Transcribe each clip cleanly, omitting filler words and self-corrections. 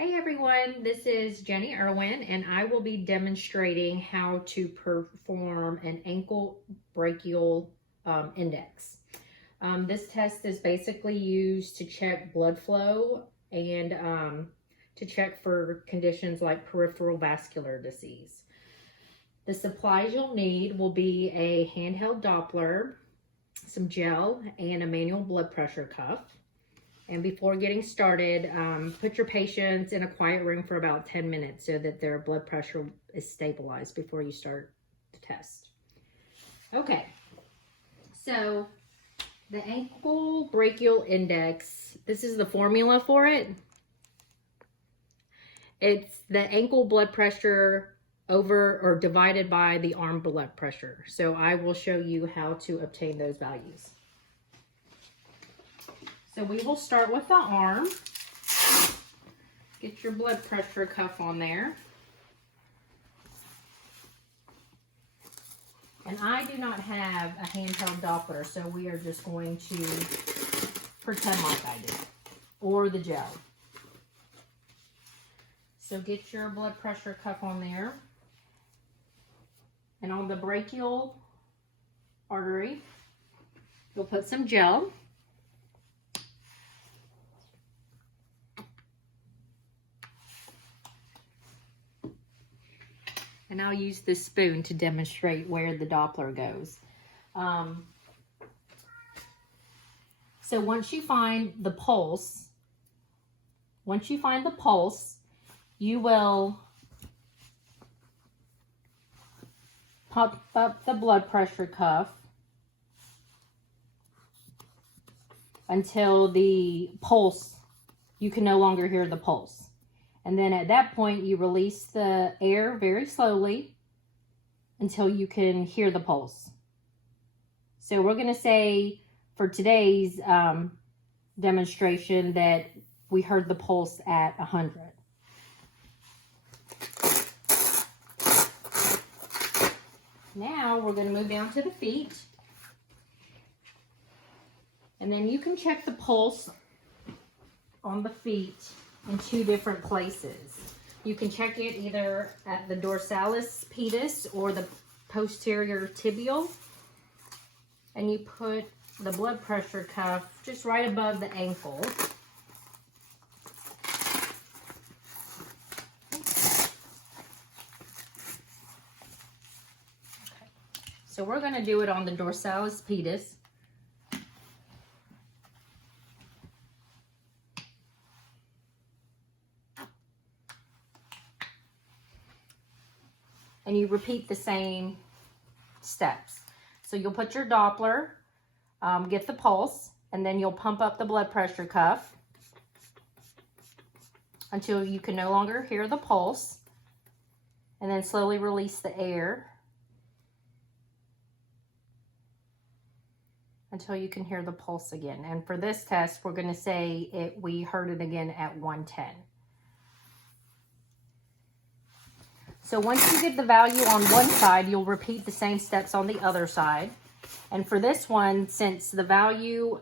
Hey everyone, this is Jenny Irwin and I will be demonstrating how to perform an ankle brachial index. This test is basically used to check blood flow and to check for conditions like peripheral vascular disease. The supplies you'll need will be a handheld Doppler, some gel, and a manual blood pressure cuff. And before getting started, put your patients in a quiet room for about 10 minutes so that their blood pressure is stabilized before you start the test. Okay, so the ankle brachial index, this is the formula for it. It's the ankle blood pressure over or divided by the arm blood pressure. So I will show you how to obtain those values. So we will start with the arm. Get your blood pressure cuff on there. And I do not have a handheld Doppler, so we are just going to pretend like I do, or the gel. So get your blood pressure cuff on there. And on the brachial artery, you'll put some gel. And I'll use this spoon to demonstrate where the Doppler goes. So once you find the pulse, you will pump up the blood pressure cuff until the pulse, you can no longer hear the pulse. And then at that point, you release the air very slowly until you can hear the pulse. So we're going to say for today's demonstration that we heard the pulse at 100. Now we're going to move down to the feet. And then you can check the pulse on the feet in two different places. You can check it either at the dorsalis pedis or the posterior tibial. And you put the blood pressure cuff just right above the ankle. So we're going to do it on the dorsalis pedis. And you repeat the same steps. So you'll put your Doppler, get the pulse, and then you'll pump up the blood pressure cuff until you can no longer hear the pulse, and then slowly release the air until you can hear the pulse again. And for this test, we're going to say we heard it again at 110. So once you get the value on one side, you'll repeat the same steps on the other side. And for this one, since the value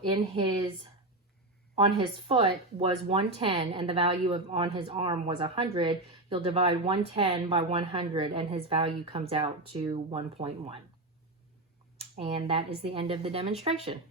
on his foot was 110 and the value on his arm was 100, you'll divide 110 by 100 and his value comes out to 1.1. And that is the end of the demonstration.